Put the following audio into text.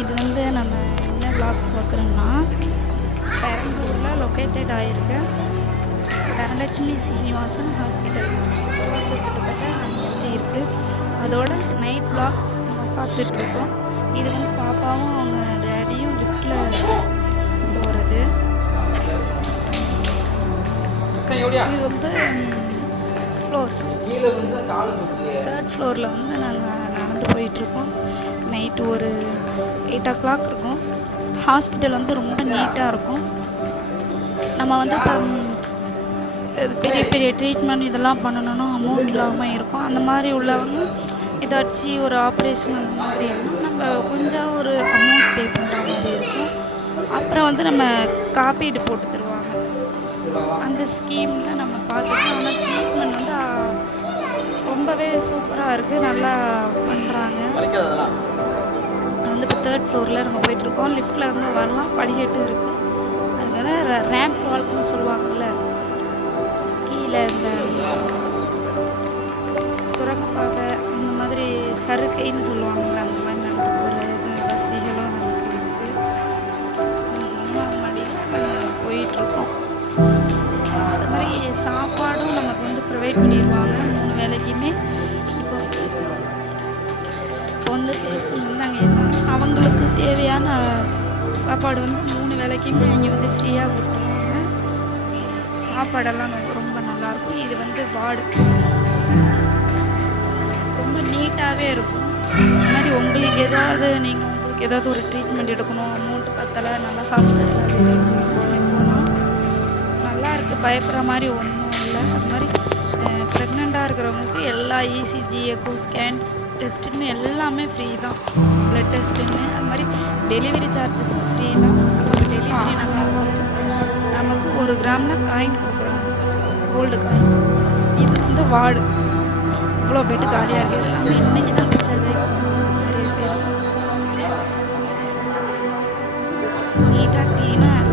இது வந்து நம்ம என்ன பிளாக் பார்க்குறோம்னா பெரம்பூரில் லொக்கேட்டட் ஆகிருக்க தனலட்சுமி சீனிவாசன் ஹாஸ்பிட்டல் கிட்டத்தட்ட அங்கே இருக்குது. அதோட நைட் பிளாக் நம்ம பார்த்துட்ருக்கோம். இது வந்து பாப்பாவும் அவங்க டேடியும் லிஃப்டில் போகிறது. இது வந்து ஃப்ளோர்ஸ் 3rd ஃப்ளோரில் வந்து நாங்கள் நடந்து போயிட்டுருக்கோம். நைட்டு ஒரு 8 o'clock இருக்கும். ஹாஸ்பிட்டல் வந்து ரொம்ப நீட்டாக இருக்கும். நம்ம வந்து இப்போ பெரிய பெரிய ட்ரீட்மெண்ட் இதெல்லாம் பண்ணணுன்னா அமௌண்ட் இல்லாமல் இருக்கும். அந்த மாதிரி உள்ளவங்க ஏதாச்சும் ஒரு ஆப்ரேஷன் அந்த மாதிரி இருந்தால் நம்ம கொஞ்சம் ஒரு அமௌண்ட் பே பண்ணுற மாதிரி இருக்கும். அப்புறம் வந்து நம்ம காப்பீடு போட்டு தருவாங்க. அந்த ஸ்கீமில் நம்ம பார்த்துக்கலாம். ஆனால் ட்ரீட்மெண்ட் வந்து ரொம்பவே சூப்பராக இருக்குது, நல்லா பண்ணுறாங்க. வந்து இப்போ 3rd ஃப்ளோரில் நம்ம போயிட்டுருக்கோம். லிஃப்ட்டில் இருந்து வரலாம், படிக்கட்டு இருக்குது. அதுக்காக ரேம்ப் வால்க்குன்னு சொல்லுவாங்கள்ல, கீழே இந்த சுரங்கப்பாதை அந்த மாதிரி சறுக்கைன்னு சொல்லுவாங்கள்ல, அந்த மாதிரி நடந்து போகிற இது வசதிகளும் நமக்கு இருக்குது. முன்னாடி போயிட்டுருக்கோம். அது மாதிரி சாப்பாடும் நமக்கு வந்து ப்ரொவைட் பண்ணிடுவாங்க 3 வேளைக்குமே. இப்போ வந்து பேசணுன்னாங்க என்ன அவங்களுக்கு தேவையான சாப்பாடு வந்து 3 வேளைக்குமே இங்கே வந்து ஃப்ரீயாக கொடுத்துருவாங்க. சாப்பாடெல்லாம் ரொம்ப நல்லாயிருக்கும். இது வந்து வார்டு ரொம்ப நீட்டாகவே இருக்கும். இந்த மாதிரி உங்களுக்கு ஏதாவது ஒரு ட்ரீட்மெண்ட் எடுக்கணும், அமௌண்ட்டு பத்தலை, நல்லா ஹாஸ்பிட்டல் போனால் நல்லா இருக்குது, பயப்படுற மாதிரி ஒன்றும் இல்லை. அது மாதிரி ப்ரெக்னெண்ட்டாக இருக்கிறவங்களுக்கு எல்லா இசிஜி, எக்கோ, ஸ்கேன்ஸ், டெஸ்ட்டுன்னு எல்லாமே ஃப்ரீ தான். ப்ளட் டெஸ்ட்டுன்னு அது மாதிரி டெலிவரி சார்ஜஸும் ஃப்ரீ தான். நமக்கு டெலிவரி நமக்கு 1 கிராமில் காயின் கொடுக்குறாங்க, கோல்டு காயின். இது வந்து வார்டு இவ்வளோ பெட்டு காலியாக இருக்குது. எல்லாமே இன்றைக்கி தான் சர்வே நிறைய பேர் நீட்டாக க்ளீனாக